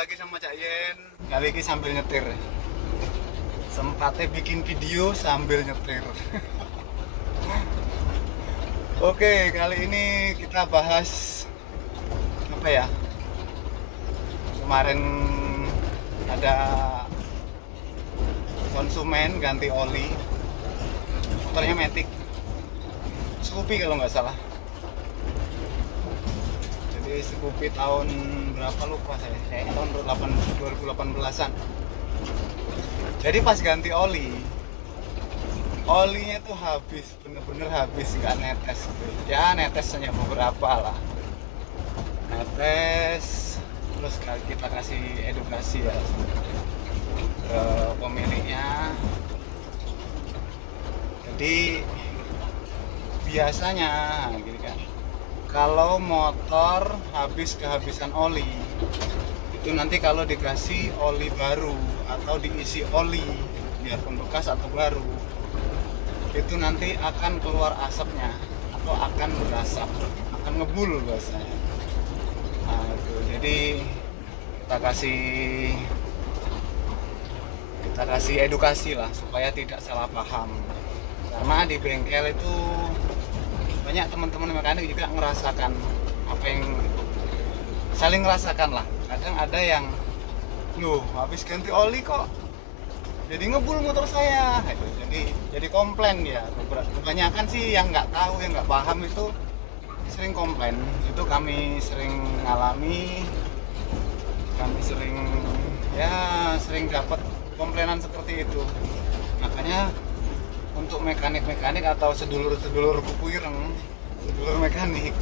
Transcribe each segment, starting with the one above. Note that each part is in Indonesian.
lagi sama Cak Yen. Kali ini sambil nyetir. Sempatnya bikin video sambil nyetir. Oke, kali ini kita bahas apa ya? Kemarin ada konsumen ganti oli. Motornya Matic. Scoopy kalau nggak salah. Jadi Scoopy tahun berapa lupa saya tahun 2018an. Jadi pas ganti olinya tuh habis, bener-bener habis, nggak netes gitu. Ya netes hanya beberapa lah, netes. Terus kita kasih edukasi ya ke pemiliknya. Jadi biasanya gini kan, kalau motor habis kehabisan oli, itu nanti kalau dikasih oli baru atau diisi oli, biarpun bekas atau baru, itu nanti akan keluar asapnya atau akan berasap, akan ngebul bahasanya. Nah, itu. Jadi kita kasih edukasi lah supaya tidak salah paham. Karena di bengkel itu banyak teman-teman mekanik juga ngerasakan apa yang saling ngerasakan lah. Kadang ada yang loh habis ganti oli kok jadi ngebul motor saya gitu. Jadi komplain ya. Kebanyakan sih yang nggak tahu, yang nggak paham itu sering komplain. Itu kami sering ngalami, kami sering dapat komplainan seperti itu. Makanya untuk mekanik-mekanik atau sedulur-sedulur kuku ireng, sedulur mekanik,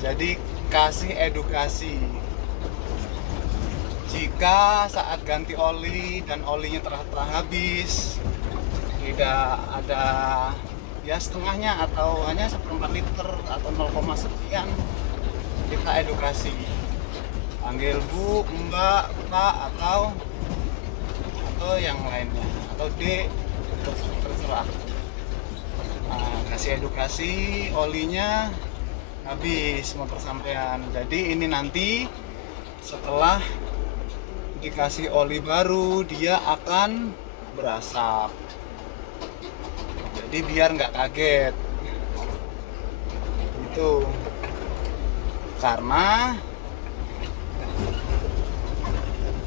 jadi kasih edukasi. Jika saat ganti oli dan olinya telah habis, tidak ada ya setengahnya atau hanya 1/4 liter atau 0, sekian, kita edukasi. Panggil Bu, Mbak, Pak, atau yang lainnya, atau D, terserah. Nah, kasih edukasi, olinya habis motor sampean. Jadi ini nanti setelah dikasih oli baru dia akan berasap. Jadi biar nggak kaget. Itu karena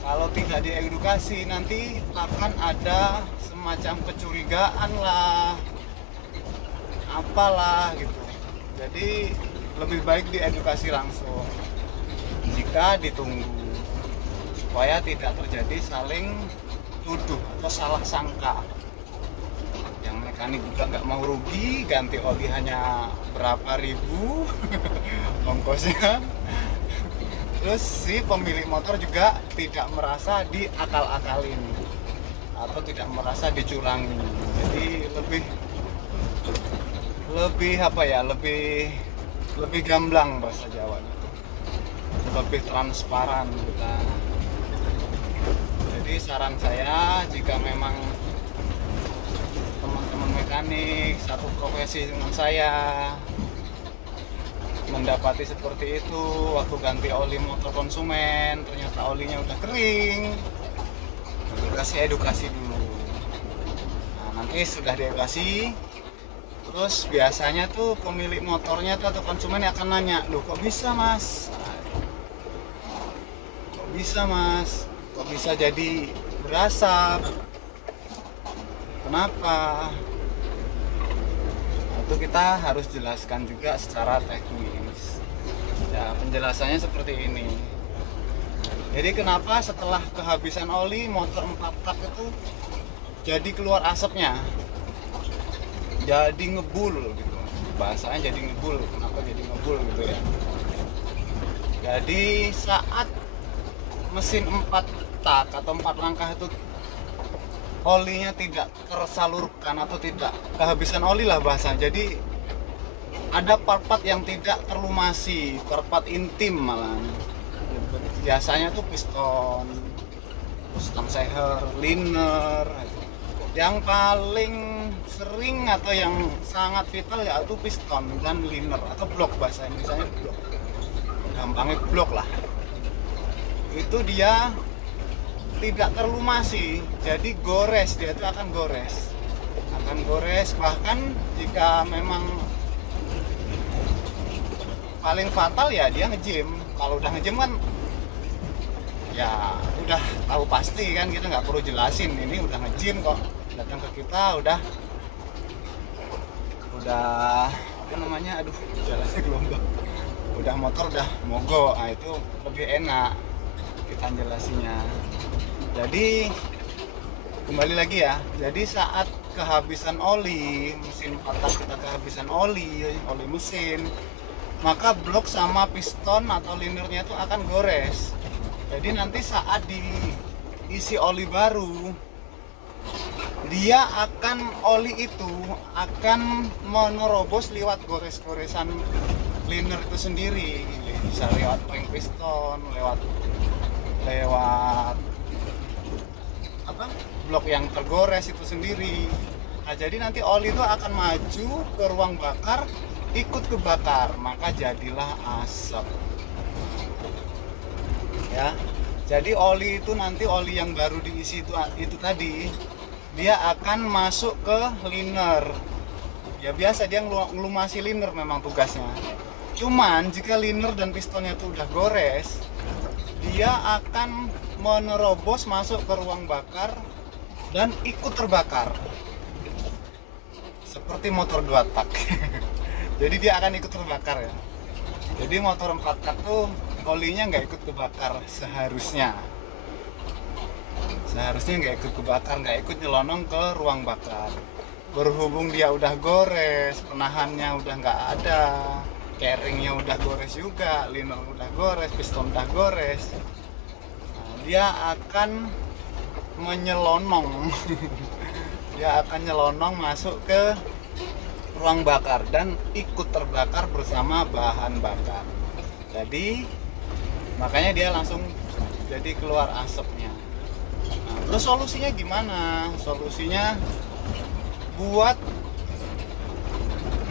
kalau tidak diedukasi nanti akan ada semacam kecurigaan lah, apalah gitu. Jadi lebih baik diedukasi langsung jika ditunggu, supaya tidak terjadi saling tuduh atau salah sangka. Yang mekanik juga nggak mau rugi, ganti oli hanya berapa ribu ongkosnya. Terus si pemilik motor juga tidak merasa diakal-akalin atau tidak merasa dicurangi. Jadi lebih apa ya, lebih gamblang bahasa Jawa, lebih transparan kita. Jadi saran saya, jika memang teman-teman mekanik satu profesi dengan saya mendapati seperti itu, waktu ganti oli motor konsumen ternyata olinya udah kering, kasih edukasi dulu. Nah, nanti sudah diedukasi, terus biasanya tuh pemilik motornya tuh atau konsumen akan nanya, loh kok bisa mas? Kok bisa jadi berasap? Kenapa? Itu kita harus jelaskan juga secara teknis. Ya, penjelasannya seperti ini. Jadi kenapa setelah kehabisan oli motor 4 tak itu jadi keluar asapnya, jadi ngebul gitu. Bahasanya jadi ngebul. Kenapa jadi ngebul gitu ya? Jadi saat mesin 4 tak atau 4 langkah itu olinya tidak tersalurkan atau tidak kehabisan oli lah bahasa. Jadi ada part-part yang tidak terlumasi, part-part intim malah. Biasanya tuh piston seher, liner. Yang paling sering atau yang sangat vital yaitu piston dan liner atau blok bahasa Indonesia, blok. Gampangnya blok lah. itu dia tidak terlumasi, jadi gores, dia itu akan gores, bahkan jika memang paling fatal ya dia ngejim. Kalau udah ngejim kan ya udah tahu pasti kan, kita nggak perlu jelasin ini udah ngejim kok, datang ke kita udah apa namanya, aduh jalannya gelombang, udah motor udah mogok. Nah itu lebih enak kita jelasinnya. Jadi kembali lagi ya, jadi saat kehabisan oli, mesin patah kita kehabisan oli mesin, maka blok sama piston atau linernya itu akan gores. Jadi nanti saat diisi oli baru, dia oli itu akan menerobos lewat gores-goresan liner itu sendiri, bisa lewat ring piston, lewat apa, blok yang tergores itu sendiri. Nah jadi nanti oli itu akan maju ke ruang bakar, ikut kebakar, maka jadilah asap ya. Jadi oli itu nanti, oli yang baru diisi itu tadi, dia akan masuk ke liner ya, biasa dia ngelumasi liner memang tugasnya. Cuman jika liner dan pistonnya itu udah gores, dia akan menerobos masuk ke ruang bakar dan ikut terbakar seperti motor 2 tak. Jadi dia akan ikut terbakar ya. Jadi motor 4 tak tuh olinya nggak ikut kebakar, seharusnya nggak ikut kebakar, nggak ikut nyelonong ke ruang bakar. Berhubung dia udah gores, penahannya udah nggak ada, carringnya udah gores juga, liner udah gores, piston udah gores, nah, dia akan menyelonong dia akan nyelonong masuk ke ruang bakar dan ikut terbakar bersama bahan bakar. Jadi makanya dia langsung jadi keluar asapnya. Nah, terus solusinya gimana? Solusinya buat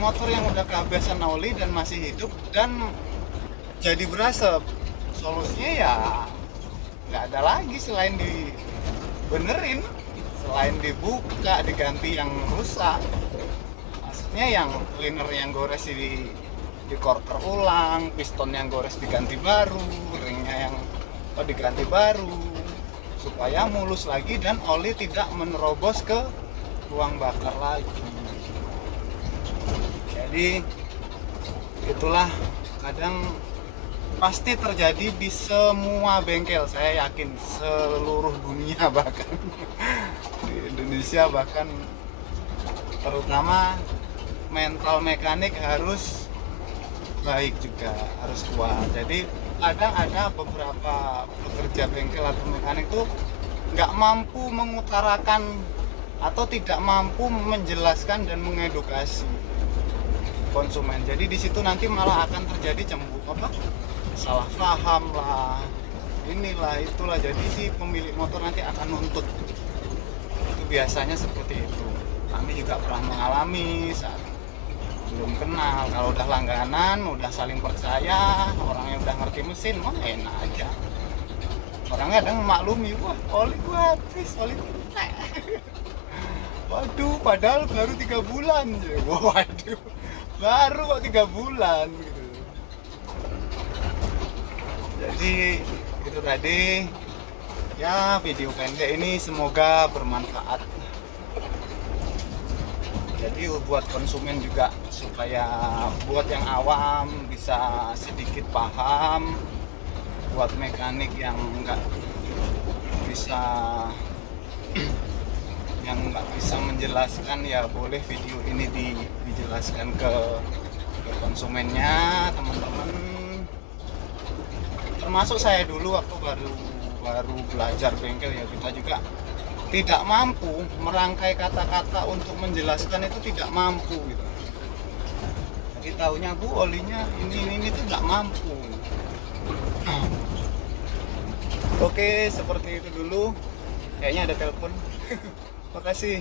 motor yang udah kehabisan oli dan masih hidup dan jadi berasap, solusinya ya nggak ada lagi selain dibenerin, selain dibuka, diganti yang rusak. Maksudnya yang liner yang gores di quarter ulang, piston yang gores diganti baru, ringnya yang diganti baru, supaya mulus lagi dan oli tidak menerobos ke ruang bakar lagi. Jadi itulah kadang pasti terjadi di semua bengkel, saya yakin seluruh dunia bahkan di Indonesia, bahkan terutama mental mekanik harus baik juga, harus kuat. Jadi kadang ada beberapa pekerja bengkel atau mekanik tuh nggak mampu mengutarakan atau tidak mampu menjelaskan dan mengedukasi konsumen. Jadi di situ nanti malah akan terjadi salah paham lah, inilah itulah. Jadi si pemilik motor nanti akan nuntut. Itu biasanya seperti itu. Kami juga pernah mengalami saat belum kenal. Kalau udah langganan, udah saling percaya, orang yang udah ngerti mesin, mah enak aja. Orang kadang memaklumi, wah oli gua habis, oli gua. Waduh, padahal baru 3 bulan. Waduh, baru kok 3 bulan gitu. Jadi itu tadi ya, video pendek ini semoga bermanfaat. Jadi buat konsumen juga, supaya buat yang awam bisa sedikit paham, buat mekanik yang nggak bisa menjelaskan ya boleh video ini dijelaskan ke konsumennya, teman-teman. Termasuk saya dulu waktu baru belajar bengkel ya, kita juga tidak mampu merangkai kata-kata untuk menjelaskan, itu tidak mampu gitu. Jadi taunya bu olinya ini tuh nggak mampu. Oke, seperti itu dulu. Kayaknya ada telepon. Makasih.